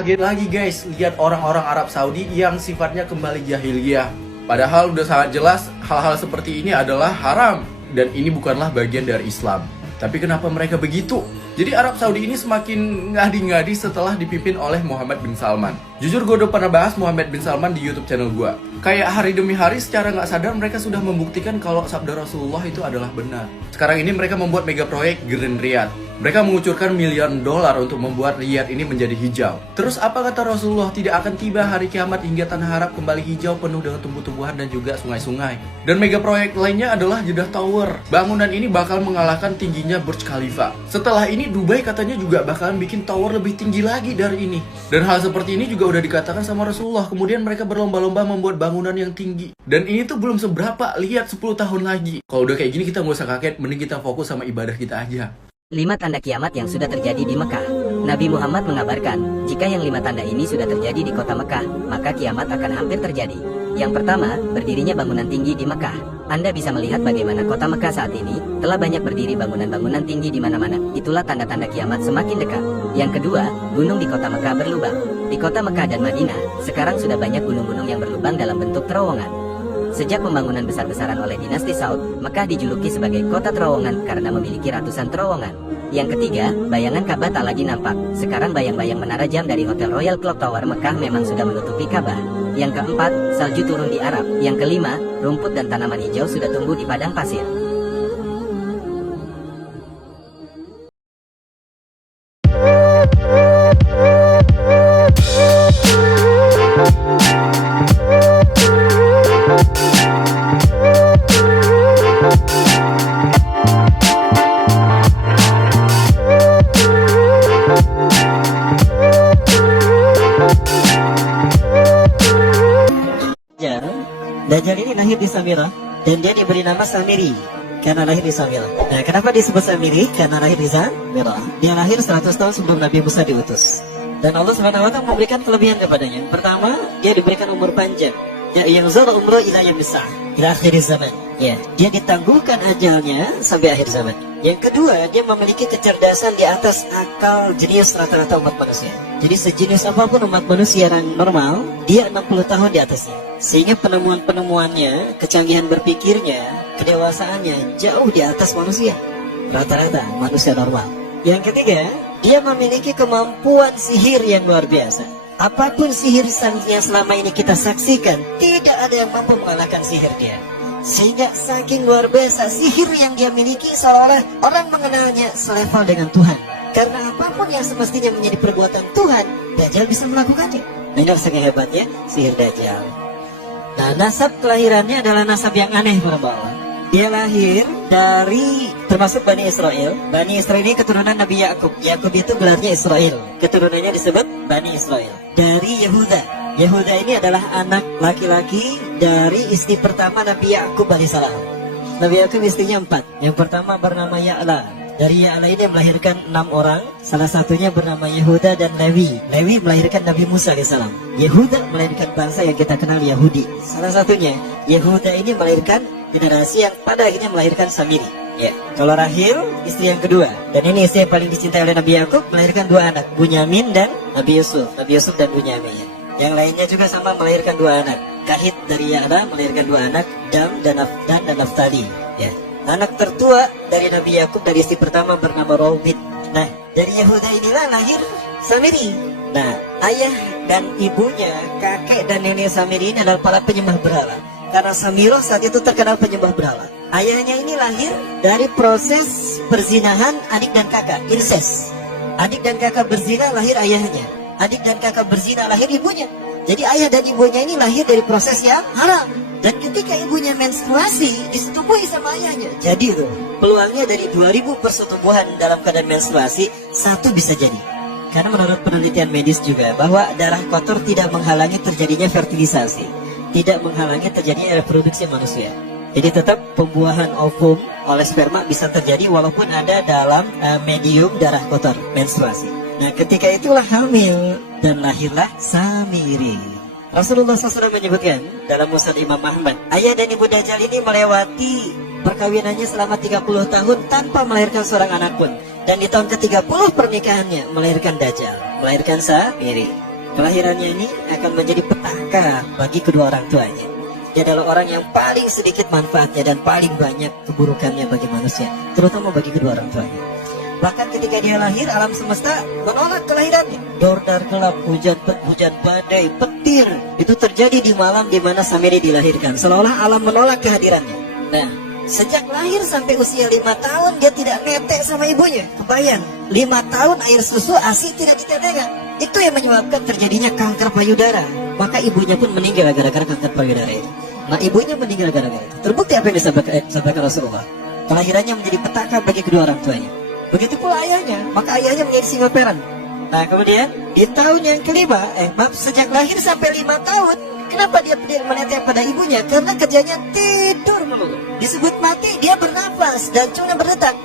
kaget lagi guys, lihat orang-orang Arab Saudi yang sifatnya kembali jahiliyah. Padahal udah sangat jelas hal-hal seperti ini adalah haram dan ini bukanlah bagian dari Islam. Tapi kenapa mereka begitu? Jadi Arab Saudi ini semakin ngadi-ngadi setelah dipimpin oleh Muhammad bin Salman. Jujur gue udah pernah bahas Muhammad bin Salman di YouTube channel gue. Kayak hari demi hari secara nggak sadar mereka sudah membuktikan kalau sabda Rasulullah itu adalah benar. Sekarang ini mereka membuat mega proyek Green Riyadh. Mereka mengucurkan miliaran dolar untuk membuat Riyadh ini menjadi hijau. Terus apa kata Rasulullah? Tidak akan tiba hari kiamat hingga tanah Arab kembali hijau penuh dengan tumbuh-tumbuhan dan juga sungai-sungai. Dan mega proyek lainnya adalah Jeddah Tower. Bangunan ini bakal mengalahkan tingginya Burj Khalifa. Setelah ini Dubai katanya juga bakalan bikin tower lebih tinggi lagi dari ini. Dan hal seperti ini juga udah dikatakan sama Rasulullah. Kemudian mereka berlomba-lomba membuat bangunan yang tinggi. Dan ini tuh belum seberapa, lihat 10 tahun lagi. Kalau udah kayak gini kita nggak usah kaget, mending kita fokus sama ibadah kita aja. 5 tanda kiamat yang sudah terjadi di Mekah. Nabi Muhammad mengabarkan, jika yang 5 tanda ini sudah terjadi di kota Mekah, maka kiamat akan hampir terjadi. Yang pertama, berdirinya bangunan tinggi di Mekah. Anda bisa melihat bagaimana kota Mekah saat ini telah banyak berdiri bangunan-bangunan tinggi di mana-mana. Itulah tanda-tanda kiamat semakin dekat. Yang kedua, gunung di kota Mekah berlubang. Di kota Mekah dan Madinah, sekarang sudah banyak gunung-gunung yang berlubang dalam bentuk terowongan. Sejak pembangunan besar-besaran oleh dinasti Saud, Mekah dijuluki sebagai kota terowongan karena memiliki ratusan terowongan. Yang ketiga, bayangan Ka'bah tak lagi nampak. Sekarang bayang-bayang menara jam dari Hotel Royal Clock Tower Mekah memang sudah menutupi Ka'bah. Yang keempat, salju turun di Arab. Yang kelima, rumput dan tanaman hijau sudah tumbuh di padang pasir. Dajjal ini lahir di Samirah dan dia diberi nama Samiri karena lahir di Samirah. Nah, kenapa disebut Samiri? Karena lahir di Samirah. Dia lahir 100 tahun sebelum Nabi Musa diutus. Dan Allah SWT memberikan kelebihan kepadanya. Pertama, dia diberikan umur panjang. Ya, yang zara umroh ila yang besar, ila akhir zaman. Ya, dia ditangguhkan ajalnya sampai akhir zaman. Yang kedua, dia memiliki kecerdasan di atas akal jenius rata-rata umat manusia. Jadi sejenius apapun umat manusia yang normal, dia 60 tahun di atasnya. Sehingga penemuan-penemuannya, kecanggihan berpikirnya, kedewasaannya jauh di atas manusia. Rata-rata manusia normal. Yang ketiga, dia memiliki kemampuan sihir yang luar biasa. Apapun sihir yang selama ini kita saksikan, tidak ada yang mampu mengalahkan sihir dia. Sehingga saking luar biasa sihir yang dia miliki, seolah orang mengenalnya selevel dengan Tuhan. Karena apapun yang semestinya menjadi perbuatan Tuhan, Dajjal bisa melakukannya. Nah, ini saking hebatnya sihir Dajjal. Nah, nasab kelahirannya adalah nasab yang aneh para Allah. Dia lahir dari termasuk Bani Israel. Bani Israel ini keturunan Nabi Yakub. Yakub itu gelarnya Israel. Keturunannya disebut Bani Israel. Dari Yehuda. Yehuda ini adalah anak laki-laki dari istri pertama Nabi Yakub alaihissalam. Nabi Yakub istrinya 4. Yang pertama bernama Ya'la. Dari Ya'la ini melahirkan 6 orang. Salah satunya bernama Yehuda dan Lewi. Lewi melahirkan Nabi Musa alaihissalam. Yehuda melahirkan bangsa yang kita kenal Yahudi. Salah satunya Yehuda ini melahirkan generasi yang pada akhirnya melahirkan Samiri. Ya, kalau Rahil istri yang kedua, dan ini istri yang paling dicintai oleh Nabi Yakub, melahirkan 2 anak, Bunyamin dan Nabi Yusuf. Nabi Yusuf dan Bunyamin. Yang lainnya juga sama melahirkan 2 anak. Kahit dari Ya'la melahirkan 2 anak, Dam dan Naftali. Ya. Anak tertua dari Nabi Yakub dari istri pertama bernama Robit. Nah, dari Yehuda inilah lahir Samiri. Nah, ayah dan ibunya, kakek dan nenek Samiri ini adalah para penyembah berhala. Karena Samirah saat itu terkenal penyembah berhala. Ayahnya ini lahir dari proses perzinahan adik dan kakak, incest. Adik dan kakak berzina, lahir ayahnya. Adik dan kakak berzina, lahir ibunya. Jadi ayah dan ibunya ini lahir dari proses yang haram. Dan ketika ibunya menstruasi, disetubuhi sama ayahnya. Jadi tuh, peluangnya dari 2000 persetubuhan dalam keadaan menstruasi, 1 bisa jadi. Karena menurut penelitian medis juga, bahwa darah kotor tidak menghalangi terjadinya fertilisasi, tidak menghalangi terjadinya reproduksi manusia. Jadi tetap pembuahan ovum oleh sperma bisa terjadi walaupun ada dalam medium darah kotor, menstruasi. Nah, ketika itulah hamil dan lahirlah Samiri. Rasulullah SAW menyebutkan dalam Musnad Imam Ahmad, ayah dan ibu Dajjal ini melewati perkawinannya selama 30 tahun tanpa melahirkan seorang anak pun. Dan di tahun ke-30 pernikahannya melahirkan Dajjal, melahirkan Samiri. Kelahirannya ini akan menjadi petaka bagi kedua orang tuanya. Dia adalah orang yang paling sedikit manfaatnya dan paling banyak keburukannya bagi manusia, terutama bagi kedua orang tuanya. Bahkan ketika dia lahir, alam semesta menolak kelahirannya. Dordar gelap, hujan badai, petir, itu terjadi di malam di mana Samiri dilahirkan, seolah-olah alam menolak kehadirannya. Nah, sejak lahir sampai usia 5 tahun dia tidak netek sama ibunya. Kebayang, 5 tahun air susu ASI tidak ditetekkan. Itu yang menyebabkan terjadinya kanker payudara. Maka ibunya pun meninggal gara-gara kanker payudara itu. Nah, ibunya meninggal gara-gara itu. Terbukti apa yang disampaikan Rasulullah. Kelahirannya menjadi petaka bagi kedua orang tuanya. Begitu pula ayahnya, maka ayahnya menjadi single parent. Nah, kemudian di tahun yang kelima, sejak lahir sampai 5 tahun, kenapa dia menetek pada ibunya? Karena kerjanya tidur melulu. Disebut mati, dia bernafas dan cuma berdetak.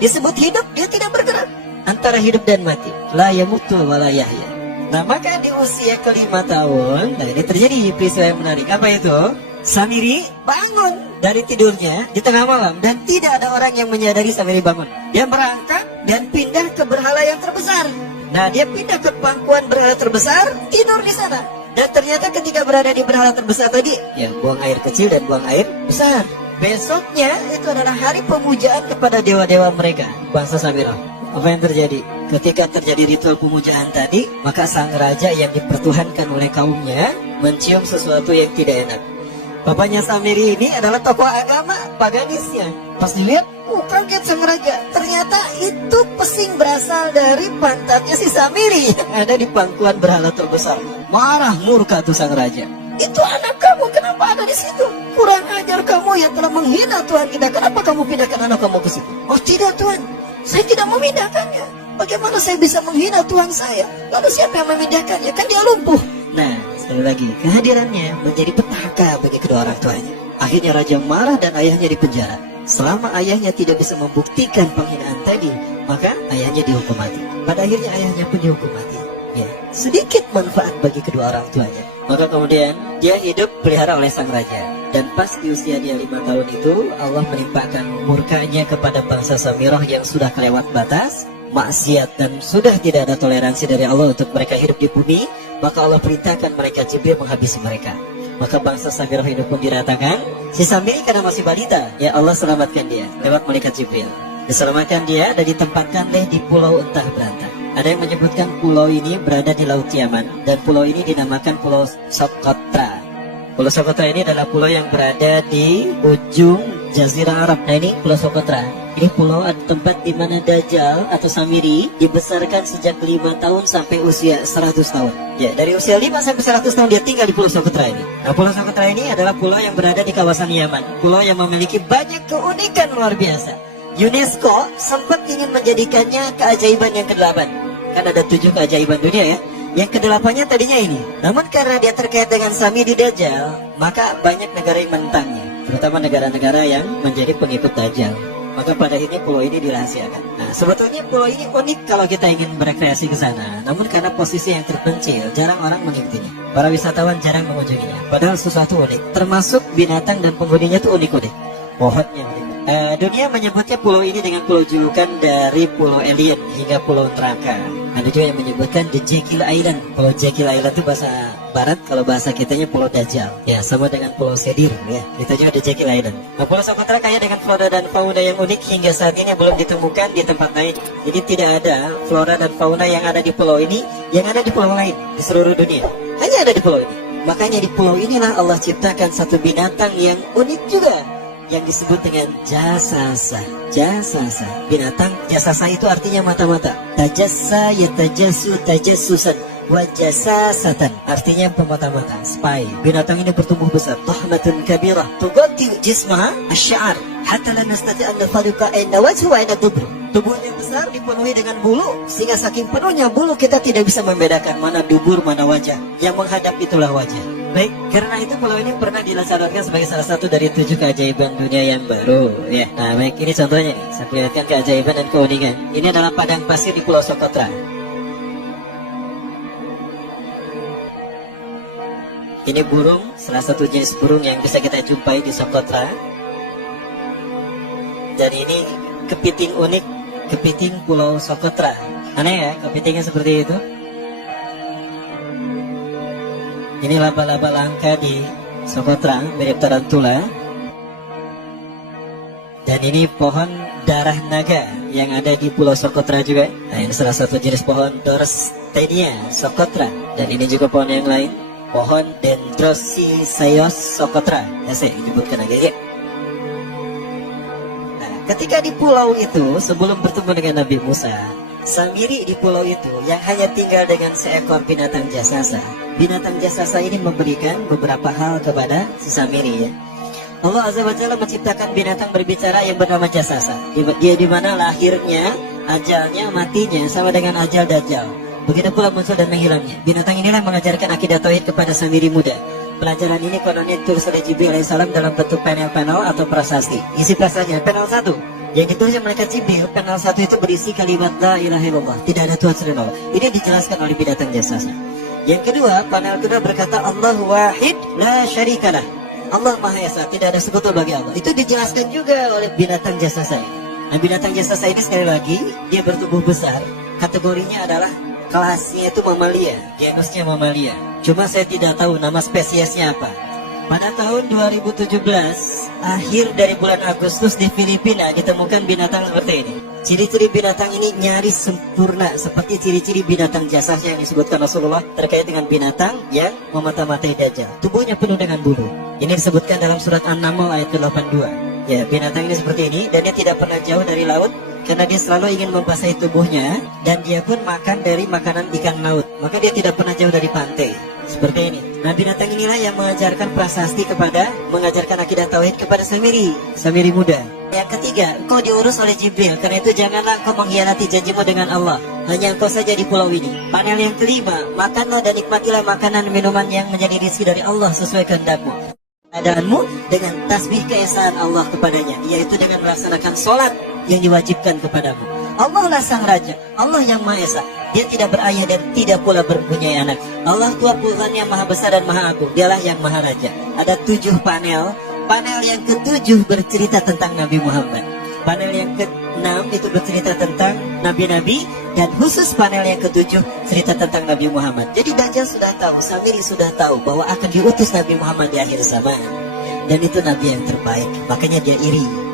Disebut hidup, dia tidak bergerak. Antara hidup dan mati, la yamutu wa la yahya. Nah, maka di usia ke-5 tahun, nah ini terjadi peristiwa yang menarik. Apa itu? Samiri bangun dari tidurnya di tengah malam dan tidak ada orang yang menyadari Samiri bangun. Dia berangkat dan pindah ke berhala yang terbesar. Nah, dia pindah ke pangkuan berhala terbesar, tidur di sana. Dan ternyata ketika berada di berhala terbesar tadi, ya buang air kecil dan buang air besar. Besoknya itu adalah hari pemujaan kepada dewa-dewa mereka, bangsa Samirah. Apa yang terjadi? Ketika terjadi ritual pemujaan tadi, maka sang raja yang dipertuhankan oleh kaumnya mencium sesuatu yang tidak enak. Bapaknya Samiri ini adalah tokoh agama paganisnya. Pas dilihat, kaget sang raja. Ternyata itu pesing berasal dari pantatnya si Samiri yang ada di pangkuan berhala terbesar. Marah murka tuh sang raja. Itu anak kamu, kenapa ada di situ? Kurang ajar kamu yang telah menghina Tuhan kita. Kenapa kamu pindahkan anak kamu ke situ? Oh tidak Tuhan, saya tidak memindahkannya. Bagaimana saya bisa menghina Tuhan saya? Lalu siapa yang memindahkannya? Kan dia lumpuh. Nah, sekali lagi, kehadirannya menjadi petaka bagi kedua orang tuanya. Akhirnya raja marah dan ayahnya dipenjara. Selama ayahnya tidak bisa membuktikan penghinaan tadi, maka ayahnya dihukum mati. Pada akhirnya ayahnya pun dihukum mati. Ya, sedikit manfaat bagi kedua orang tuanya. Maka kemudian dia hidup pelihara oleh sang raja. Dan pas di usia dia 5 tahun itu, Allah menimpakan murkanya kepada bangsa Samirah yang sudah kelewat batas, maksiat dan sudah tidak ada toleransi dari Allah untuk mereka hidup di bumi. Maka Allah perintahkan mereka Jibril menghabisi mereka. Maka bangsa Samirah ini pun diratakan. Si Samiri karena masih balita, ya Allah selamatkan dia lewat malaikat Jibril. Diselamatkan dia dan ditempatkan di pulau entah berantah. Ada yang menyebutkan pulau ini berada di Laut Yaman dan pulau ini dinamakan Pulau Socotra. Pulau Socotra ini adalah pulau yang berada di ujung Jazirah Arab. Nah, ini Pulau Socotra. Ini pulau tempat di mana Dajjal atau Samiri dibesarkan sejak 5 tahun sampai usia 100 tahun. Ya, dari usia 5 sampai 100 tahun dia tinggal di Pulau Socotra ini. Nah, Pulau Socotra ini adalah pulau yang berada di kawasan Yaman. Pulau yang memiliki banyak keunikan luar biasa. UNESCO sempat ingin menjadikannya keajaiban yang ke-8. Kan ada 7 keajaiban dunia ya. Yang ke-8-nya tadinya ini. Namun karena dia terkait dengan Samiri Dajjal, maka banyak negara yang menentangnya, terutama negara-negara yang menjadi pengikut Dajjal. Maka pada akhirnya pulau ini dirahasiakan. Nah, sebetulnya pulau ini unik kalau kita ingin berekreasi ke sana. Namun karena posisi yang terpencil, jarang orang mengikutinya. Para wisatawan jarang mengunjunginya. Padahal sesuatu unik. Termasuk binatang dan penghuninya tuh unik-unik. Pohonnya unik. Dunia menyebutnya pulau ini dengan pulau julukan dari pulau alien hingga pulau neraka. Ada juga yang menyebutkan The Jekyll Island. Pulau Jekyll Island itu bahasa barat, kalau bahasa kitanya pulau Dajjal. Ya, sama dengan pulau Sedir ya. Itu juga The Jekyll Island. Nah, Pulau Socotra kaya dengan flora dan fauna yang unik hingga saat ini belum ditemukan di tempat lain. Jadi tidak ada flora dan fauna yang ada di pulau ini yang ada di pulau lain di seluruh dunia. Hanya ada di pulau ini. Makanya di pulau inilah Allah ciptakan satu binatang yang unik juga, yang disebut dengan jasasa. Jasasa, binatang jasasa itu artinya mata-mata. Tajassa yatajassu tajassusan wa jasasatan, artinya pemata-mata, spy. Binatang ini bertumbuh besar, tahmatun kabirah tughatti jismaha asy'ar hatta la nastati an nafariqa aina wajhu wa aina dubur. Tubuhnya besar, dipenuhi dengan bulu, sehingga saking penuhnya bulu kita tidak bisa membedakan mana dubur mana wajah. Yang menghadap itulah wajah. Baik, karena itu pulau ini pernah dilaksanakan sebagai salah satu dari 7 keajaiban dunia yang baru ya. Nah, baik, ini contohnya nih, saya perlihatkan keajaiban dan keunikan. Ini adalah padang pasir di Pulau Socotra. Ini burung, salah satu jenis burung yang bisa kita jumpai di Socotra. Dan ini kepiting unik, kepiting Pulau Socotra. Aneh ya, kepitingnya seperti itu. Ini laba-laba langka di Socotra, mirip tarantula. Dan ini pohon darah naga yang ada di Pulau Socotra juga. Nah, ini salah satu jenis pohon Dorstenia Socotra. Dan ini juga pohon yang lain, pohon Dendrosicyos Socotra. Ya, saya menyebutkan aja ya. Nah, ketika di pulau itu, sebelum bertemu dengan Nabi Musa, Samiri di pulau itu yang hanya tinggal dengan seekor binatang jasasa. Binatang jasasa ini memberikan beberapa hal kepada si Samiri ya. Allah Azza wa Jalla menciptakan binatang berbicara yang bernama jasasa. Dia di mana lahirnya, ajalnya, matinya sama dengan ajal Dajjal. Begitu pula muncul dan menghilangnya. Binatang inilah mengajarkan akidah tauhid kepada Samiri muda. Pelajaran ini kononnya ditulis oleh Jibril alaihissalam dalam bentuk panel-panel atau prasasti. Isi prasastanya panel 1. Yang ditulis oleh malaikat Jibril, panel 1 itu berisi kalimat la ilaha illallah, tidak ada Tuhan selain Allah. Ini dijelaskan oleh binatang jasasa. Yang kedua, panel kedua berkata Allahu wahid la syarikalah. Allah Maha Esa, tidak ada sekutu bagi Allah. Itu dijelaskan juga oleh binatang jasasa ini. Nah, binatang jasasa ini sekali lagi dia bertubuh besar. Kategorinya adalah kelasnya itu mamalia, genusnya mamalia. Cuma saya tidak tahu nama spesiesnya apa. Pada tahun 2017, akhir dari bulan Agustus di Filipina ditemukan binatang seperti ini. Ciri-ciri binatang ini nyaris sempurna seperti ciri-ciri binatang jasasa yang disebutkan Rasulullah terkait dengan binatang yang memata-matai Dajjal. Tubuhnya penuh dengan bulu. Ini disebutkan dalam surat An-Naml ayat 82. Ya, binatang ini seperti ini dan dia tidak pernah jauh dari laut karena dia selalu ingin membasahi tubuhnya dan dia pun makan dari makanan ikan laut. Maka dia tidak pernah jauh dari pantai. Seperti ini. Nah, binatang inilah yang mengajarkan prasasti mengajarkan akidah tauhid kepada Samiri muda. Yang ketiga, engkau diurus oleh Jibril. Karena itu janganlah engkau mengkhianati janjimu dengan Allah. Hanya engkau saja di pulau ini. Panel yang kelima, makanlah dan nikmatilah makanan minuman yang menjadi rezeki dari Allah sesuai kehendakmu. Keadaanmu dengan tasbih keesaan Allah kepadanya, yaitu dengan melaksanakan sholat yang diwajibkan kepadamu. Allah lah sang raja, Allah yang Maha Esa. Dia tidak berayah dan tidak pula mempunyai anak. Allah Tuhan Tuhan yang maha besar dan maha agung. Dialah yang maha raja. Ada 7 panel. Panel yang ke-7 bercerita tentang Nabi Muhammad. Panel yang ke-6 itu bercerita tentang nabi-nabi. Dan khusus panel yang ke-7 cerita tentang Nabi Muhammad. Jadi Dajjal sudah tahu, Samiri sudah tahu bahwa akan diutus Nabi Muhammad di akhir zaman. Dan itu Nabi yang terbaik. Makanya dia iri.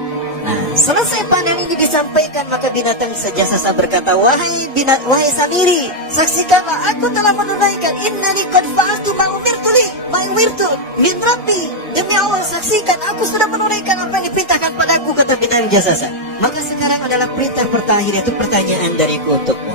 Nah, selesai panel ini disampaikan, maka binatang jasasa berkata, wahai Samiri, saksikanlah aku telah menunaikan innani qad fa'altu ma umirtu min Rabbi. Demi Allah, saksikan aku sudah menunaikan apa yang diperintahkan padaku, kata binatang jasasa. Maka sekarang adalah perintah terakhir, yaitu pertanyaan dariku untukmu.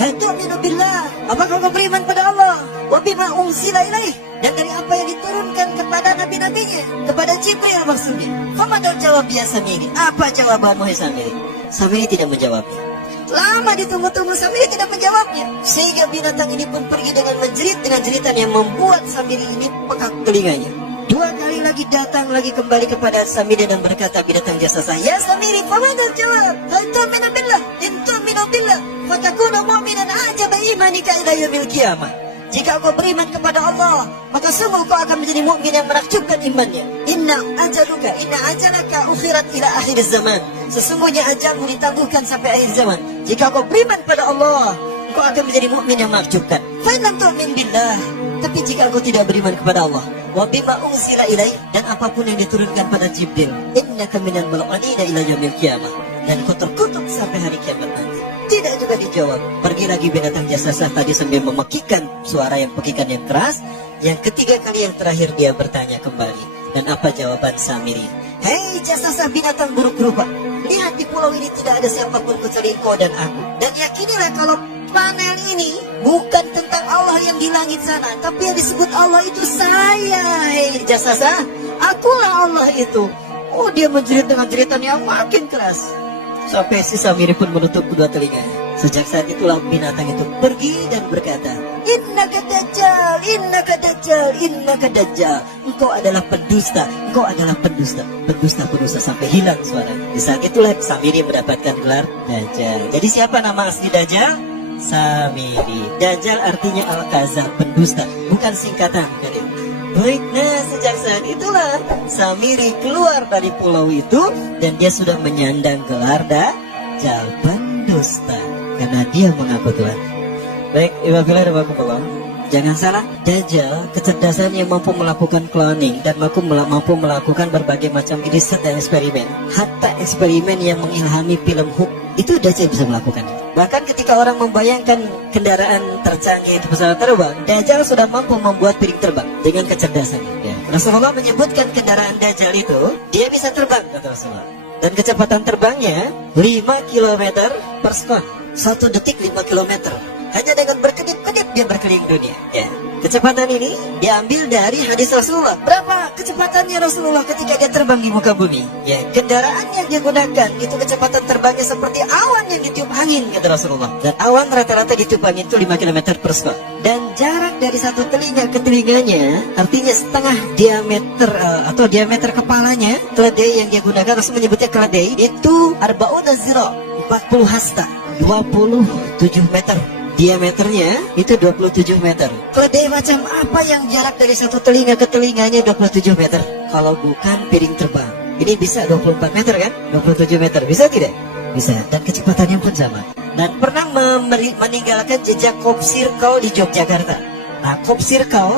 Hal tu'minu billah, apakah kau beriman pada Allah? Wa bima unsila ilaih, dan dari apa yang diturunkan kepada nabi-nabinya, kepada Jibril maksudnya. Famadal jawab dia Samiri. Apa jawabanmu hai Samiri? Samiri tidak menjawabnya. Lama ditunggu-tunggu, Samiri tidak menjawabnya. Sehingga binatang ini pun pergi dengan menjerit, dengan jeritan yang membuat Samiri ini pekak telinganya. 2 kali lagi datang lagi kembali kepada Samiri dan berkata binatang jasasa, ya Samiri, famadal jawab. Hal tu'minu billah, in tu'minu billah, fatakunu mu'minan ajaba imanika ila yaumil qiyamah. Jika kau beriman kepada Allah, maka sungguh kau akan menjadi mukmin yang menakjubkan imannya. Inna ajalaka ukhirat ila akhir zaman. Sesungguhnya ajalmu ditangguhkan sampai akhir zaman. Jika kau beriman pada Allah, kau akan menjadi mukmin yang menakjubkan. Fa in lam tu'min billah, tapi jika kau tidak beriman kepada Allah, wa bima unsila ilaih, dan apapun yang diturunkan pada Jibril, innaka minal mulqanina ila yaumil qiyamah, dan kau terkutuk sampai hari kiamat nanti. Tidak juga dijawab. Pergi lagi binatang jasasa tadi sambil memekikkan suara yang pekikan yang keras. Yang ketiga kali yang terakhir dia bertanya kembali. Dan apa jawaban Samiri? Hei jasasa binatang buruk rupa, lihat di pulau ini tidak ada siapapun kecuali kau dan aku. Dan yakinilah kalau panel ini bukan tentang Allah yang di langit sana, tapi yang disebut Allah itu saya. Hei jasasa, akulah Allah itu. Oh, dia menjerit dengan jeritan yang makin keras. Sampai si Samiri pun menutup kedua telinganya. Sejak saat itulah binatang itu pergi dan berkata, Innaka Dajjal, innaka Dajjal, innaka Dajjal. Engkau adalah pendusta, engkau adalah pendusta. Pendusta sampai hilang suaranya. Di saat itulah Samiri mendapatkan gelar Dajjal. Jadi siapa nama asli Dajjal? Samiri. Dajjal artinya Al-Kazab, pendusta, bukan singkatan kali. Baik, nah sejak saat itulah Samiri keluar dari pulau itu dan dia sudah menyandang gelar Dajjal pendusta karena dia mengaku Tuhan. Baik, Ibabillah dan Bapak Jangan salah, Dajjal kecerdasan yang mampu melakukan cloning dan mampu melakukan berbagai macam riset dan eksperimen. Hatta eksperimen yang mengilhami film Hook itu Dajjal bisa melakukan. Bahkan ketika orang membayangkan kendaraan tercanggih itu pesawat terbang, Dajjal sudah mampu membuat piring terbang dengan kecerdasan. Ya. Rasulullah menyebutkan kendaraan Dajjal itu dia bisa terbang, kata Rasulullah. Dan kecepatan terbangnya 5 km per sekon. 1 detik 5 km. Hanya dengan berkedip-kedip dia berkeliling dunia. Ya. Kecepatan ini diambil dari hadis Rasulullah. Berapa kecepatannya Rasulullah ketika dia terbang di muka bumi? Ya, kendaraan yang dia gunakan itu kecepatan terbangnya seperti awan yang ditiup angin, kata Rasulullah. Dan awan rata-rata ditiup angin itu 5 km per sekon. Dan jarak dari satu telinga ke telinganya, artinya setengah diameter atau diameter kepalanya, keledai yang dia gunakan, Rasul menyebutnya keledai, itu arba'una zira, 40 hasta, 27 meter. Diameternya itu 27 meter. Keledai macam apa yang jarak dari satu telinga ke telinganya 27 meter? Kalau bukan piring terbang. Ini bisa 24 meter kan? 27 meter. Bisa tidak? Bisa. Dan kecepatannya pun sama. Dan pernah meninggalkan jejak Cop Circle di Yogyakarta. Nah, Cop Circle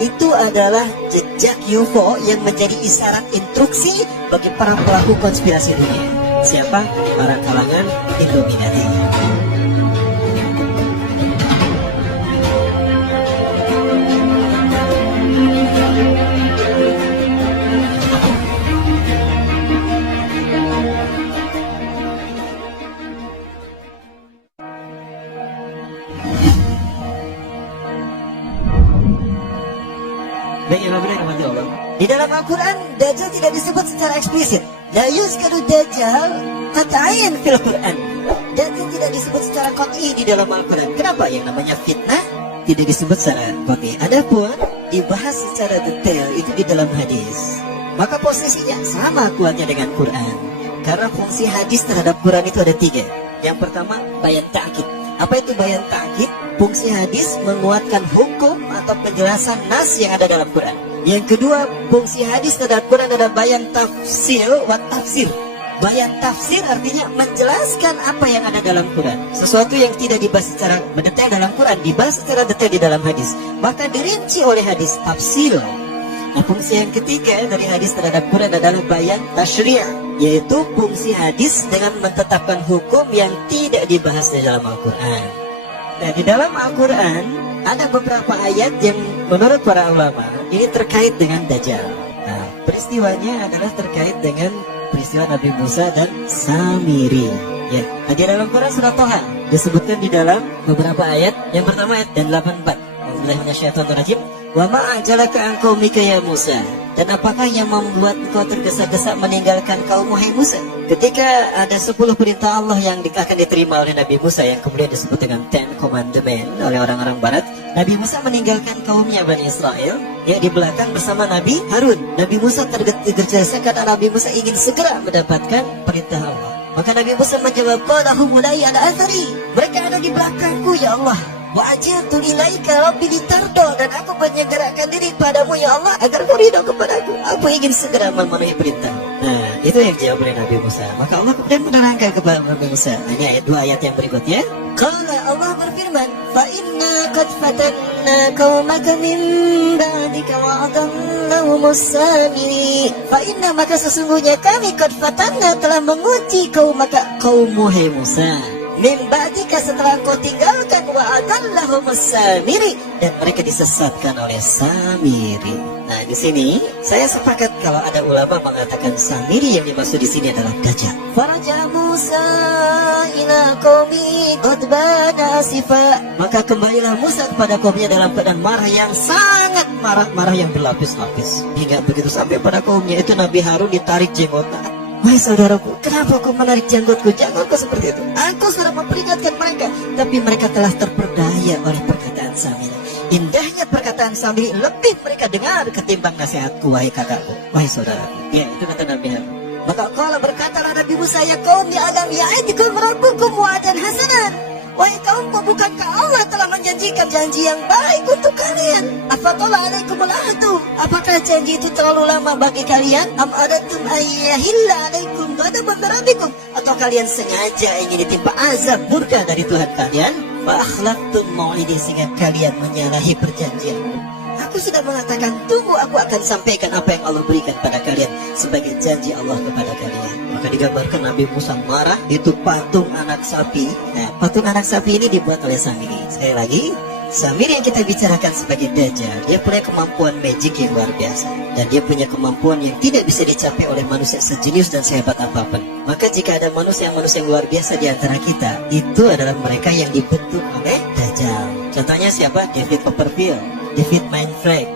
itu adalah jejak UFO yang menjadi isyarat instruksi bagi para pelaku konspirasi dunia. Siapa? Para kalangan Illuminati. Di dalam Al-Quran, Dajjal tidak disebut secara eksplisit. La yuzkaru Dajjal qat'an fil Quran. Dajjal tidak disebut secara qat'i di dalam Al-Quran. Kenapa? Yang namanya fitnah tidak disebut secara qat'i. Adapun dibahas secara detail itu di dalam hadis. Maka posisinya sama kuatnya dengan Quran. Karena fungsi hadis terhadap Quran itu ada 3. Yang pertama, bayan ta'kid. Apa itu bayan ta'kid? Fungsi hadis menguatkan hukum atau penjelasan nas yang ada dalam Quran. Yang kedua, fungsi hadis terhadap Quran adalah bayan tafsir wa tafsir. Bayan tafsir artinya menjelaskan apa yang ada dalam Quran. Sesuatu yang tidak dibahas secara mendetail dalam Quran, dibahas secara detail di dalam hadis. Maka dirinci oleh hadis tafsir. Nah, fungsi yang ketiga dari hadis terhadap Quran adalah bayan tasyri', yaitu fungsi hadis dengan menetapkan hukum yang tidak dibahas di dalam Al-Quran. Nah, di dalam Al-Quran ada beberapa ayat yang menurut para ulama ini terkait dengan Dajjal. Nah, peristiwanya adalah terkait dengan peristiwa Nabi Musa dan Samiri. Ya, di dalam Quran surah Toha disebutkan di dalam beberapa ayat. Yang pertama ayat 84. Alhamdulillah minasyaitonirrajim. Wa ma ajalaka an qaumika ya Musa. Dan apakah yang membuat engkau tergesa-gesa meninggalkan kaum Muhammad Musa? Ketika ada 10 perintah Allah yang akan diterima oleh Nabi Musa, yang kemudian disebut dengan Ten Commandment oleh orang-orang Barat, Nabi Musa meninggalkan kaumnya Bani Israel, ya, di belakang bersama Nabi Harun. Nabi Musa tergesa-gesa karena Nabi Musa ingin segera mendapatkan perintah Allah. Maka Nabi Musa menjawab, qala hum ulai ala athari. Mereka ada di belakangku ya Allah. Wa ajiltu ilaika rabbi litardo, dan aku menyegerakan diri padamu ya Allah agar kau ridho kepadaku. Aku ingin segera memenuhi perintah. Nah, itu yang dijawab oleh Nabi Musa. Maka Allah kemudian menerangkan kepada Nabi Musa. Nah, ini ayat 2 ayat yang berikutnya. Qala Allah berfirman, fa inna qad fatanna qaumaka min ba'dika wa adallahu Samiri. Fa inna, maka sesungguhnya kami qad fatanna telah menguji qaumaka, kaum Musa, min ba'dika setelah kau tinggalkan, wa adallahum Samiri, dan mereka disesatkan oleh Samiri. Nah, di sini saya sepakat kalau ada ulama mengatakan Samiri yang dimaksud di sini adalah Dajjal. Faraja Musa ila qaumi qad bana asifa. Maka kembalilah Musa kepada kaumnya dalam keadaan marah yang sangat marah yang berlapis-lapis. Hingga begitu sampai pada kaumnya itu Nabi Harun ditarik jenggotnya. Wahai saudaraku, kenapa kau menarik janggutku? Janganku seperti itu. Aku sudah memperingatkan mereka, tapi mereka telah terperdaya oleh perkataan Samiri. Indahnya perkataan Samiri lebih mereka dengar ketimbang nasihatku, wahai kakakku, wahai saudaraku. Ya, itu kata Nabi Harun. Maka kalau berkatalah Nabi Musa, ya kaum ya alam ya'idukum rabbukum wa'dan hasanan. Wahai kaumku, bukankah Allah telah menjanjikan janji yang baik untuk kalian? Afatollah alaikumul ahdu. Apakah janji itu terlalu lama bagi kalian? Am adatum ayyahilla alaikum ghadabun min rabbikum. Atau kalian sengaja ingin ditimpa azab murka dari Tuhan kalian? Fa akhlaqtum mau'idi, sehingga kalian menyalahi perjanjian. Aku sudah mengatakan, tunggu aku akan sampaikan apa yang Allah berikan pada kalian sebagai janji Allah kepada kalian. Maka digambarkan Nabi Musa marah, itu patung anak sapi. Nah, patung anak sapi ini dibuat oleh Samiri. Sekali lagi, Samiri yang kita bicarakan sebagai Dajjal, dia punya kemampuan magic yang luar biasa. Dan dia punya kemampuan yang tidak bisa dicapai oleh manusia sejenius dan sehebat apapun. Maka jika ada manusia yang luar biasa di antara kita, itu adalah mereka yang dibentuk oleh Dajjal. Contohnya siapa? David Copperfield, David Mindfreak.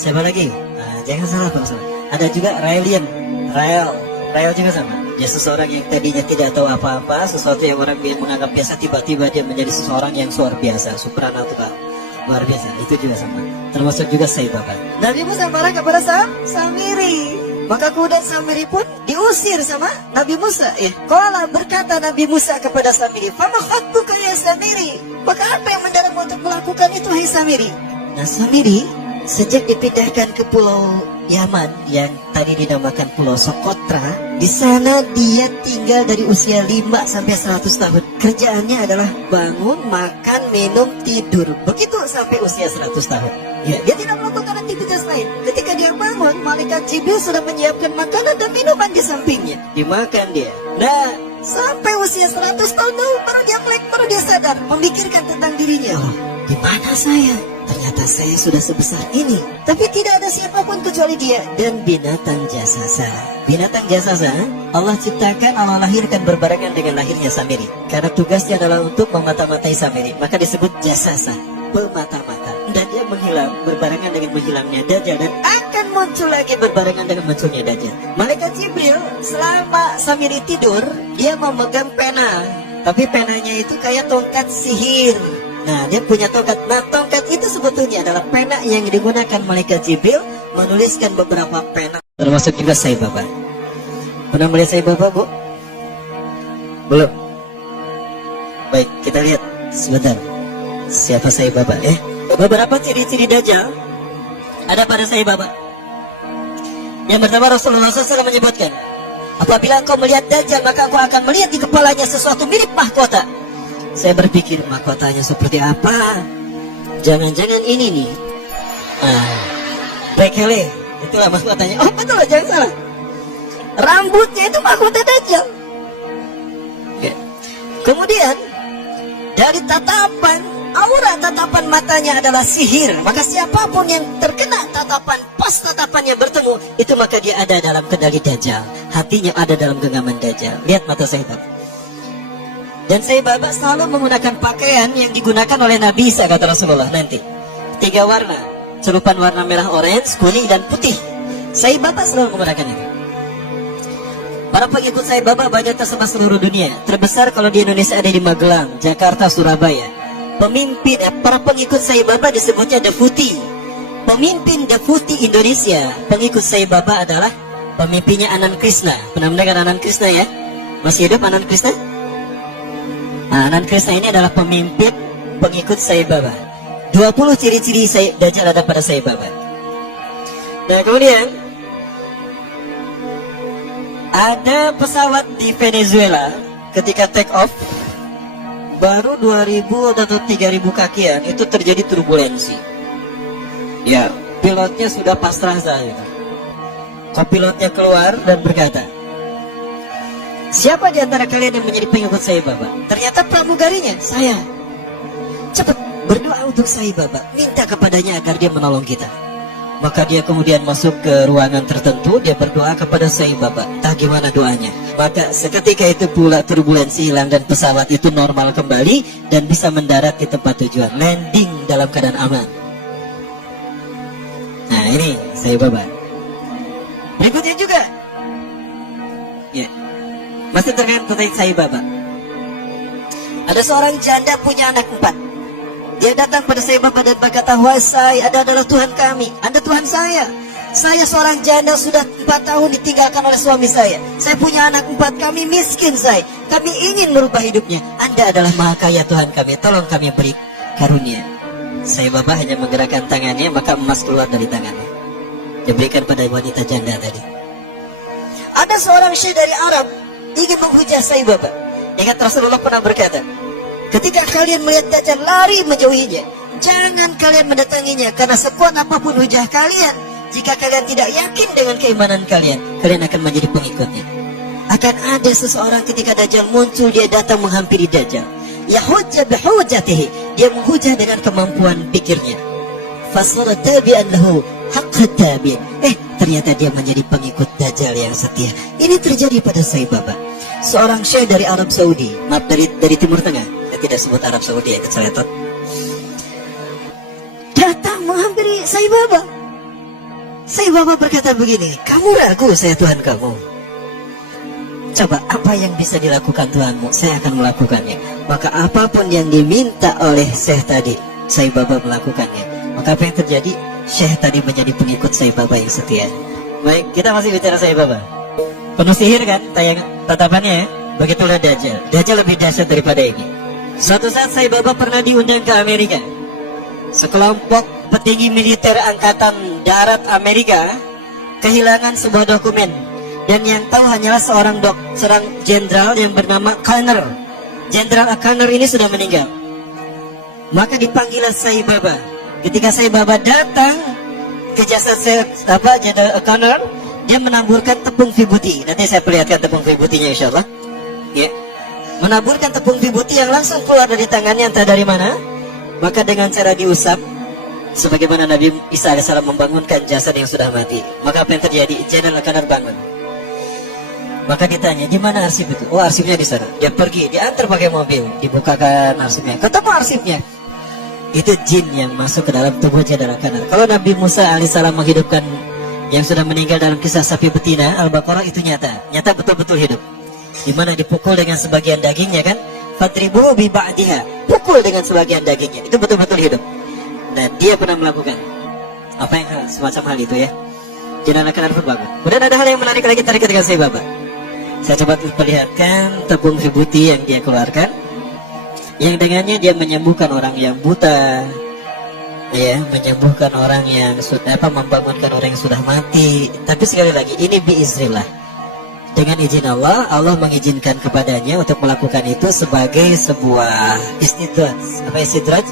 Siapa lagi? Nah, jangan salah Pak. Ada juga Rael juga sama. Dia seseorang yang tadinya tidak tahu apa-apa, sesuatu yang orang menganggap biasa, tiba-tiba dia menjadi seseorang yang luar biasa, supranatural, luar biasa. Itu juga sama. Termasuk juga Sai Baba. Nabi Musa marah kepada Samiri. Maka kemudian Samiri pun diusir sama Nabi Musa. Qala, berkata Nabi Musa kepada Samiri, "Fama khatbuka ya Samiri?" Maka apa yang mendorongmu untuk melakukan itu, hai Samiri? Nah, Samiri sejak dipindahkan ke pulau Yaman yang tadi dinamakan Pulau Sokotra, di sana dia tinggal dari usia 5 sampai 100 tahun. Kerjaannya adalah bangun, makan, minum, tidur. Begitu sampai usia 100 tahun. Ya, dia tidak melakukan aktivitas lain. Ketika dia bangun, malaikat Jibril sudah menyiapkan makanan dan minuman di sampingnya. Dimakan dia. Nah, sampai usia 100 tahun baru dia melek, baru dia sadar, memikirkan tentang dirinya. Oh, di mana saya? Ternyata saya sudah sebesar ini. Tapi tidak ada siapapun kecuali dia dan binatang jasasa. Binatang jasasa Allah ciptakan, Allah lahirkan berbarengan dengan lahirnya Samiri. Karena tugasnya adalah untuk memata-matai Samiri, maka disebut jasasa, pemata-mata. Dan dia menghilang berbarengan dengan menghilangnya Dajjal, dan akan muncul lagi berbarengan dengan munculnya Dajjal. Malaikat Jibril selama Samiri tidur, dia memegang pena. Tapi penanya itu kayak tongkat sihir. Nah, dia punya tongkat. Nah, tongkat itu sebetulnya adalah pena yang digunakan malaikat Jibril menuliskan beberapa pena. Termasuk juga Sai Baba. Pernah melihat Sai Baba, Bu? Belum? Baik, kita lihat sebentar. Siapa Sai Baba, ya? Beberapa ciri-ciri Dajjal ada pada Sai Baba. Yang pertama, Rasulullah SAW menyebutkan, apabila engkau melihat Dajjal, maka aku akan melihat di kepalanya sesuatu mirip mahkota. Saya berpikir, mahkotanya seperti apa? Jangan-jangan ini nih, Bekele, itulah mahkotanya. Oh betul, jangan salah. Rambutnya itu mahkota Dajjal. Kemudian dari tatapan, aura tatapan matanya adalah sihir. Maka siapapun yang terkena tatapan, pas tatapannya bertemu, itu maka dia ada dalam kendali Dajjal. Hatinya ada dalam genggaman Dajjal. Lihat mata saya. Dan Sai Baba selalu menggunakan pakaian yang digunakan oleh Nabi Isa, kata Rasulullah nanti. 3 warna, celupan warna merah, orange, kuning, dan putih. Sai Baba selalu menggunakan itu. Para pengikut Sai Baba banyak tersebar seluruh dunia. Terbesar kalau di Indonesia ada di Magelang, Jakarta, Surabaya. Pemimpin, para pengikut Sai Baba disebutnya Deputi. Pemimpin Deputi Indonesia, pengikut Sai Baba adalah pemimpinnya Anand Krishna. Pernah mendengar Anand Krishna ya? Masih hidup Anand Krishna? Anand Krishna ini adalah pemimpin pengikut Sai Baba. 20 ciri-ciri Dajjal ada pada Sai Baba. Nah, kemudian ada pesawat di Venezuela ketika take off, baru 2000 atau 3000 kakian itu terjadi turbulensi. Ya, pilotnya sudah pasrah saja. Kopilotnya keluar dan berkata, siapa di antara kalian yang menjadi pengikut Sai Baba? Ternyata pramugarinya, saya. Cepat berdoa untuk Sai Baba, minta kepadanya agar dia menolong kita. Maka dia kemudian masuk ke ruangan tertentu, dia berdoa kepada Sai Baba. Entah gimana doanya. Maka seketika itu pula turbulensi hilang dan pesawat itu normal kembali dan bisa mendarat di tempat tujuan, landing dalam keadaan aman. Nah, ini Sai Baba. Berikutnya juga, ya, masih terkait Sai Baba. Ada seorang janda punya anak 4. Dia datang pada Sai Baba dan berkata, wahai Sai, Anda adalah Tuhan kami, Anda Tuhan saya. Saya seorang janda sudah 4 tahun ditinggalkan oleh suami saya. Saya punya anak 4, kami miskin Sai. Kami ingin merubah hidupnya. Anda adalah maha kaya Tuhan kami, tolong kami beri karunia. Sai Baba hanya menggerakkan tangannya, maka emas keluar dari tangannya. Diberikan pada wanita janda tadi. Ada seorang syekh dari Arab ingin menghujah Sai Baba. Ingat Rasulullah pernah berkata, Ketika kalian melihat Dajjal, lari menjauhinya. Jangan kalian mendatanginya, karena sekuat apapun hujah kalian, jika kalian tidak yakin dengan keimanan kalian, kalian akan menjadi pengikutnya. Akan ada seseorang ketika Dajjal muncul, dia datang menghampiri Dajjal. Yahujja bihujatihi, dia menghujah dengan kemampuan pikirnya. Fasara tabi'an lahu haqqa tabi'in. Ternyata dia menjadi pengikut Dajjal yang setia. Ini terjadi pada Sai Baba, seorang syekh dari Arab Saudi. Maaf, dari Timur Tengah. Saya tidak sebut Arab Saudi ya, keceletot. Datang menghampiri Sai Baba. Sai Baba berkata begini, kamu ragu saya Tuhan kamu? Coba apa yang bisa dilakukan Tuhanmu, saya akan melakukannya. Maka apapun yang diminta oleh Syekh tadi, Sai Baba melakukannya. Maka apa yang terjadi? Syekh tadi menjadi pengikut Sai Baba yang setia. Baik, kita masih bicara Sai Baba. Penuh sihir kan tatapannya ya? Begitulah Dajjal. Dajjal lebih dahsyat daripada ini. Suatu saat Sai Baba pernah diundang ke Amerika. Sekelompok petinggi militer Angkatan Darat Amerika kehilangan sebuah dokumen. Dan yang tahu hanyalah seorang jenderal yang bernama Conner. Jenderal Conner ini sudah meninggal. Maka dipanggillah Sai Baba. Ketika Sai Baba datang ke jasad Jenderal Conner, dia menaburkan tepung vibuti. Nanti saya perlihatkan tepung vibutinya insyaallah. Ya. Menaburkan tepung vibuti yang langsung keluar dari tangannya, entah dari mana. Maka dengan cara diusap, sebagaimana Nabi Isa AS membangunkan jasad yang sudah mati. Maka apa yang terjadi? Jenderal Conner bangun. Maka ditanya, di mana arsip itu? Oh, arsipnya di sana. Dia pergi, diantar pakai mobil, dibukakan arsipnya. Ketemu arsipnya. Itu jin yang masuk ke dalam tubuh Jenderal Conner. Kalau Nabi Musa alaihissalam menghidupkan yang sudah meninggal dalam kisah sapi betina Al-Baqarah, itu nyata betul-betul hidup. Di mana dipukul dengan sebagian dagingnya kan? Fatribuhu bi ba'diha. Pukul dengan sebagian dagingnya. Itu betul-betul hidup. Nah, dia pernah melakukan apa yang semacam hal itu ya. Jenderal Conner pun bangun. Kemudian ada hal yang menarik lagi tarik ketika Sai Baba. Saya coba perlihatkan tepung vibuti yang dia keluarkan, yang dengannya dia menyembuhkan orang yang buta, ya, menyembuhkan orang yang sudah membangunkan orang yang sudah mati. Tapi sekali lagi ini biiznillah, dengan izin Allah, Allah mengizinkan kepadanya untuk melakukan itu sebagai sebuah istidraj,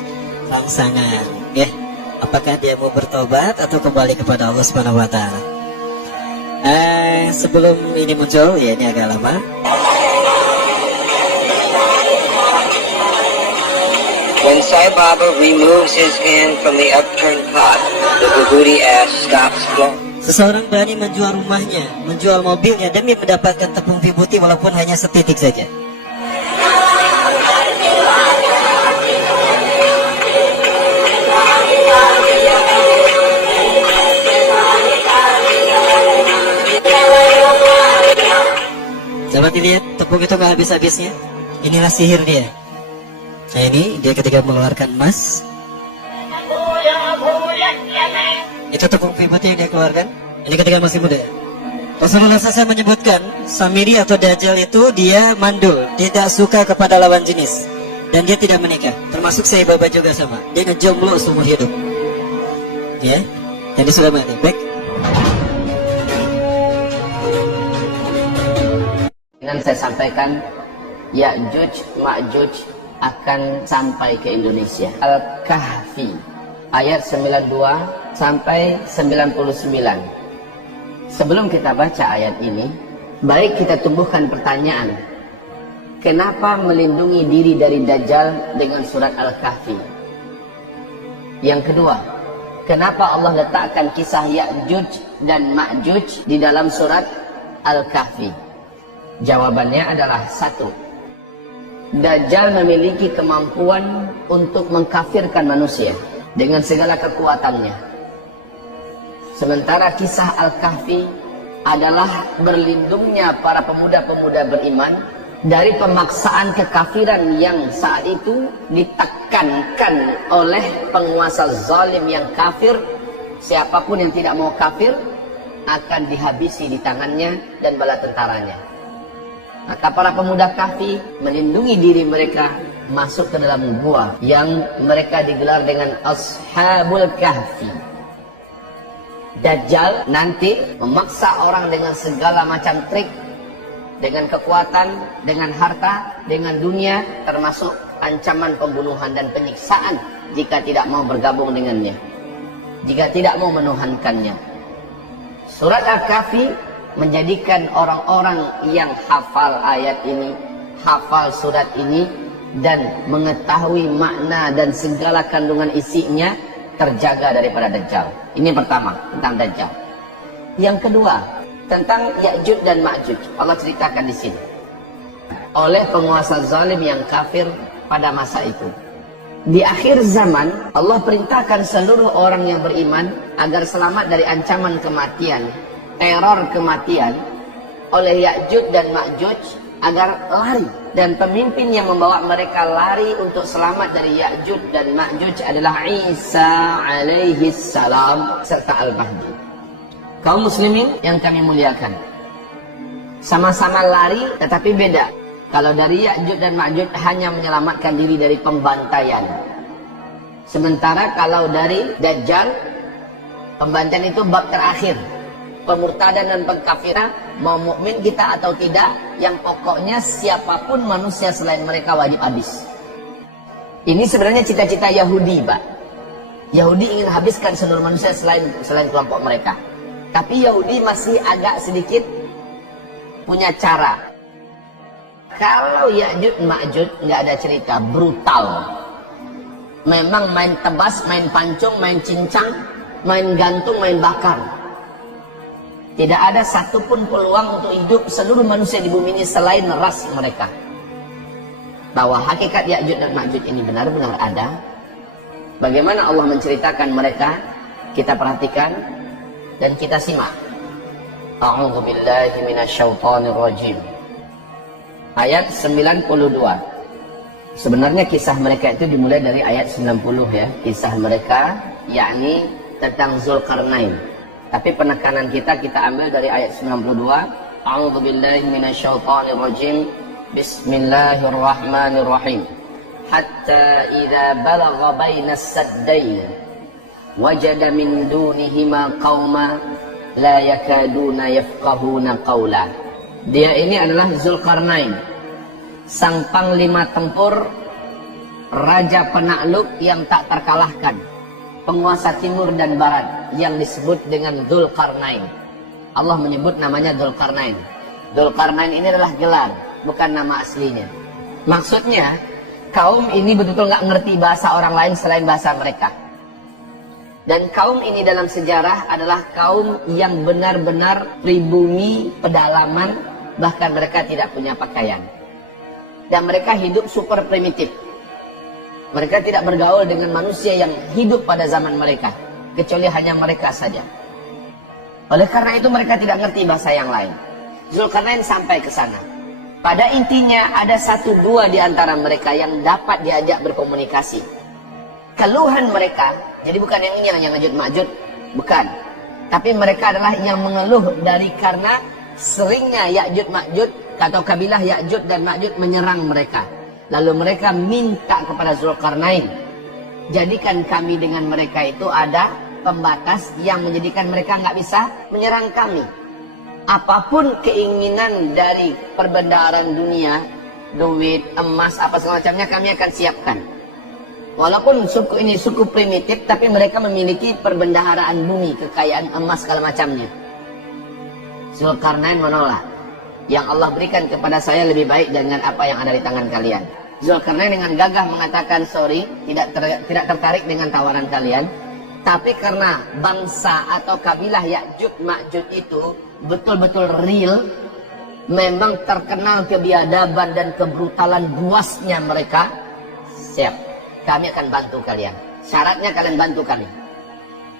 rangsangan, ya. Apakah dia mau bertobat atau kembali kepada Allah Subhanahu wa taala? Sebelum ini muncul, ya ini agak lama. When Sai Baba removes his hand from the upturned pot, the vibhuti ash stops flowing. Seseorang berani menjual rumahnya, menjual mobilnya demi mendapatkan tepung vibuti walaupun hanya setitik saja. Coba dilihat, tepung itu gak habis-habisnya. Inilah sihir dia. Nah ini, dia ketika mengeluarkan emas. Itu tepung vibuti yang dia keluarkan. Ini ketika masih muda. Rasulullah SAW menyebutkan, Samiri atau Dajjal itu dia mandul, tidak suka kepada lawan jenis. Dan dia tidak menikah. Termasuk Sai Baba juga sama. Dia ngejomblo seumur hidup. Ya, dan dia sudah mati. Baik. Dan saya sampaikan, Ya'juj Ma'juj akan sampai ke Indonesia. Al-Kahfi ayat 92 sampai 99. Sebelum kita baca ayat ini, baik kita tumbuhkan pertanyaan, kenapa melindungi diri dari Dajjal dengan surat Al-Kahfi? Yang kedua, kenapa Allah letakkan kisah Ya'juj dan Ma'juj di dalam surat Al-Kahfi? Jawabannya adalah satu, Dajjal memiliki kemampuan untuk mengkafirkan manusia dengan segala kekuatannya. Sementara kisah Al-Kahfi adalah berlindungnya para pemuda-pemuda beriman dari pemaksaan kekafiran yang saat itu ditekankan oleh penguasa zalim yang kafir. Siapapun yang tidak mau kafir akan dihabisi di tangannya dan bala tentaranya. Maka para pemuda Kahfi melindungi diri mereka masuk ke dalam gua yang mereka digelar dengan Ashabul Kahfi. Dajjal nanti memaksa orang dengan segala macam trik, dengan kekuatan, dengan harta, dengan dunia, termasuk ancaman pembunuhan dan penyiksaan jika tidak mau bergabung dengannya, jika tidak mau menuhankannya. Surat Al-Kahfi menjadikan orang-orang yang hafal ayat ini, hafal surat ini, dan mengetahui makna dan segala kandungan isinya terjaga daripada Dajjal. Ini pertama, tentang Dajjal. Yang kedua, tentang Ya'juj dan Ma'juj. Allah ceritakan di sini. Oleh penguasa zalim yang kafir pada masa itu. Di akhir zaman, Allah perintahkan seluruh orang yang beriman agar selamat dari ancaman kematian, teror kematian oleh Ya'juj dan Ma'juj, agar lari. Dan pemimpin yang membawa mereka lari untuk selamat dari Ya'juj dan Ma'juj adalah Isa alaihi salam serta Al-Mahdi. Kaum muslimin yang kami muliakan, sama-sama lari tetapi beda. Kalau dari Ya'juj dan Ma'juj hanya menyelamatkan diri dari pembantaian. Sementara kalau dari Dajjal, pembantaian itu bab terakhir. Pemurtadan dan pengkafiran, mau mukmin kita atau tidak, yang pokoknya siapapun manusia selain mereka wajib habis. Ini sebenarnya cita-cita Yahudi, Pak. Yahudi ingin habiskan seluruh manusia selain kelompok mereka. Tapi Yahudi masih agak sedikit punya cara. Kalau Ya'juj Ma'juj nggak ada cerita, brutal. Memang main tebas, main pancung, main cincang, main gantung, main bakar. Tidak ada satupun peluang untuk hidup seluruh manusia di bumi ini selain ras mereka. Bahwa hakikat Ya'juj dan Ma'juj ini benar-benar ada. Bagaimana Allah menceritakan mereka, kita perhatikan dan kita simak. A'udzu billahi minasyaitonir rajim. Ayat 92. Sebenarnya kisah mereka itu dimulai dari ayat 90 ya. Kisah mereka yakni tentang Zulkarnain. Tapi penekanan kita ambil dari ayat 92. A'udzu billahi minasyaitonir rajim. Bismillahirrahmanirrahim. Hatta idza balagha bainas saddain wajada min dunihima qauma la yakaduna yafqahuna qawla. Dia ini adalah Zulkarnain, sang panglima tempur, raja penakluk yang tak terkalahkan, penguasa timur dan barat yang disebut dengan Zulkarnain. Allah menyebut namanya Zulkarnain. Zulkarnain ini adalah gelar, bukan nama aslinya. Maksudnya, kaum ini betul-betul nggak ngerti bahasa orang lain selain bahasa mereka. Dan kaum ini dalam sejarah adalah kaum yang benar-benar pribumi, pedalaman, bahkan mereka tidak punya pakaian. Dan mereka hidup super primitif. Mereka tidak bergaul dengan manusia yang hidup pada zaman mereka, kecuali hanya mereka saja. Oleh karena itu mereka tidak ngerti bahasa yang lain. Zulkarnain sampai ke sana. Pada intinya ada satu dua di antara mereka yang dapat diajak berkomunikasi. Keluhan mereka, jadi bukan yang ini yang Ya'juj Ma'juj, bukan. Tapi mereka adalah yang mengeluh dari karena seringnya Ya'juj Ma'juj atau kabilah Ya'juj dan Ma'juj menyerang mereka. Lalu mereka minta kepada Zulkarnain, jadikan kami dengan mereka itu ada pembatas yang menjadikan mereka nggak bisa menyerang kami. Apapun keinginan dari perbendaharaan dunia, duit, emas, apa segala macamnya kami akan siapkan. Walaupun suku ini suku primitif, tapi mereka memiliki perbendaharaan bumi, kekayaan emas segala macamnya. Zulkarnain menolak. Yang Allah berikan kepada saya lebih baik dengan apa yang ada di tangan kalian. Zulkarnain dengan gagah mengatakan sorry, tidak tertarik dengan tawaran kalian. Tapi karena bangsa atau kabilah Ya'juj Ma'juj itu betul-betul real, memang terkenal kebiadaban dan kebrutalan buasnya mereka, siap. Kami akan bantu kalian. Syaratnya kalian bantu kami.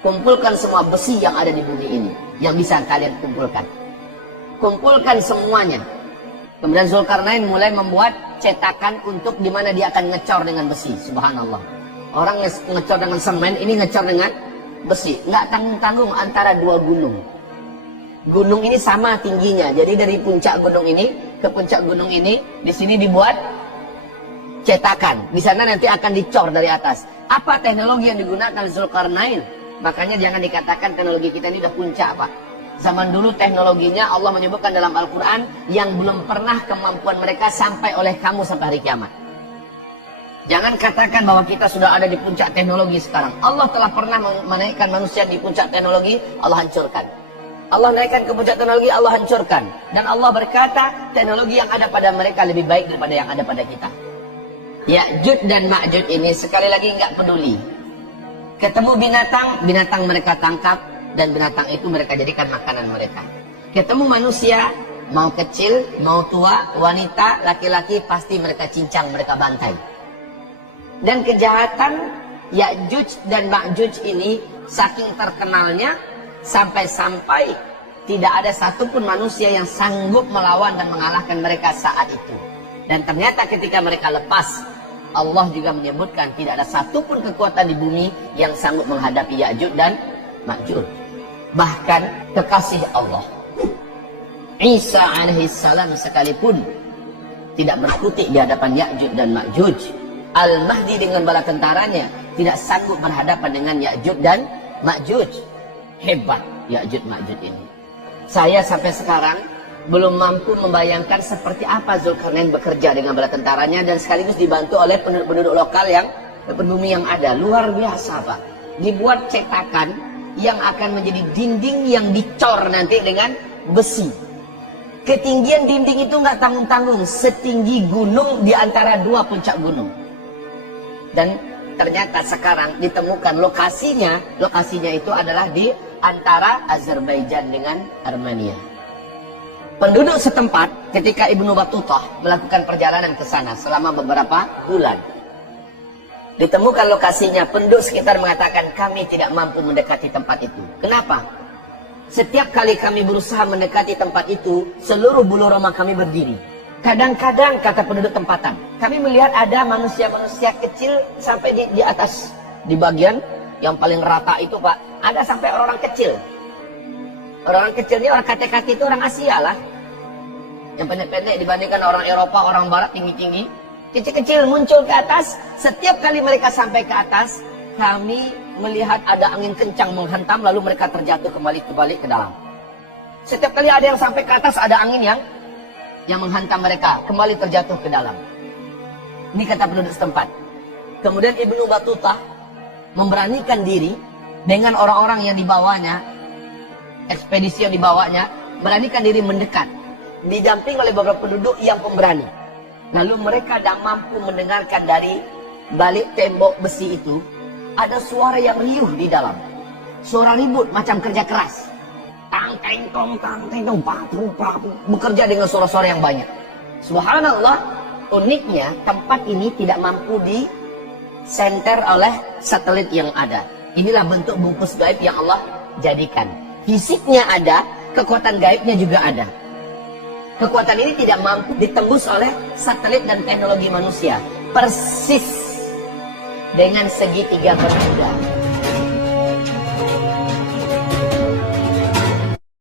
Kumpulkan semua besi yang ada di bumi ini, yang bisa kalian kumpulkan. Kumpulkan semuanya. Kemudian Zulkarnain mulai membuat cetakan untuk di mana dia akan ngecor dengan besi. Subhanallah. Orang ngecor dengan semen, ini ngecor dengan besi. Nggak tanggung-tanggung antara dua gunung. Gunung ini sama tingginya. Jadi dari puncak gunung ini ke puncak gunung ini, di sini dibuat cetakan. Di sana nanti akan dicor dari atas. Apa teknologi yang digunakan Zulkarnain? Makanya jangan dikatakan teknologi kita ini udah puncak, Pak. Zaman dulu teknologinya Allah menyebutkan dalam Al-Quran yang belum pernah kemampuan mereka sampai oleh kamu sampai hari kiamat. Jangan katakan bahwa kita sudah ada di puncak teknologi sekarang. Allah telah pernah menaikkan manusia di puncak teknologi, Allah hancurkan. Allah naikkan ke puncak teknologi, Allah hancurkan. Dan Allah berkata, teknologi yang ada pada mereka lebih baik daripada yang ada pada kita. Ya'juj dan Ma'juj ini sekali lagi nggak peduli. Ketemu binatang, binatang mereka tangkap, dan binatang itu mereka jadikan makanan mereka. Ketemu manusia, mau kecil, mau tua, wanita, laki-laki, pasti mereka cincang, mereka bantai. Dan kejahatan Ya'juj dan Ma'juj ini saking terkenalnya, sampai-sampai tidak ada satupun manusia yang sanggup melawan dan mengalahkan mereka saat itu. Dan ternyata ketika mereka lepas, Allah juga menyebutkan tidak ada satupun kekuatan di bumi yang sanggup menghadapi Ya'juj dan Ma'juj. Bahkan kekasih Allah Isa alaihissalam sekalipun tidak berkutik di hadapan Ya'juj dan Ma'juj. Al-Mahdi dengan bala tentaranya tidak sanggup berhadapan dengan Ya'juj dan Ma'juj. Hebat Ya'juj Ma'juj ini. Saya sampai sekarang belum mampu membayangkan seperti apa Zulkarnain bekerja dengan bala tentaranya dan sekaligus dibantu oleh penduduk lokal yang pribumi yang ada. Luar biasa, Pak. Dibuat cetakan yang akan menjadi dinding yang dicor nanti dengan besi. Ketinggian dinding itu nggak tanggung-tanggung, setinggi gunung di antara dua puncak gunung. Dan ternyata sekarang ditemukan lokasinya itu adalah di antara Azerbaijan dengan Armenia. Penduduk setempat ketika Ibnu Battutah melakukan perjalanan ke sana selama beberapa bulan, ditemukan lokasinya, penduduk sekitar mengatakan kami tidak mampu mendekati tempat itu. Kenapa? Setiap kali kami berusaha mendekati tempat itu, seluruh bulu roma kami berdiri. Kadang-kadang, kata penduduk tempatan, kami melihat ada manusia-manusia kecil sampai di atas, di bagian yang paling rata itu, Pak, ada sampai orang kecil. Orang kecil ini, orang kate-kate itu orang Asia lah. Yang pendek-pendek dibandingkan orang Eropa, orang Barat tinggi-tinggi. Kecil-kecil muncul ke atas. Setiap kali mereka sampai ke atas, kami melihat ada angin kencang menghantam, lalu mereka terjatuh kembali ke dalam. Setiap kali ada yang sampai ke atas, ada angin yang menghantam mereka, kembali terjatuh ke dalam. Ini kata penduduk setempat. Kemudian Ibnu Battutah memberanikan diri dengan orang-orang yang dibawanya, ekspedisi yang dibawanya, beranikan diri mendekat, didamping oleh beberapa penduduk yang pemberani. Lalu mereka tidak mampu mendengarkan dari balik tembok besi itu ada suara yang riuh di dalam. Suara ribut macam kerja keras. Tang teng tong bekerja dengan suara-suara yang banyak. Subhanallah, uniknya tempat ini tidak mampu disenter oleh satelit yang ada. Inilah bentuk bungkus gaib yang Allah jadikan. Fisiknya ada, kekuatan gaibnya juga ada. Kekuatan ini tidak mampu ditembus oleh satelit dan teknologi manusia. Persis dengan segitiga bermuda.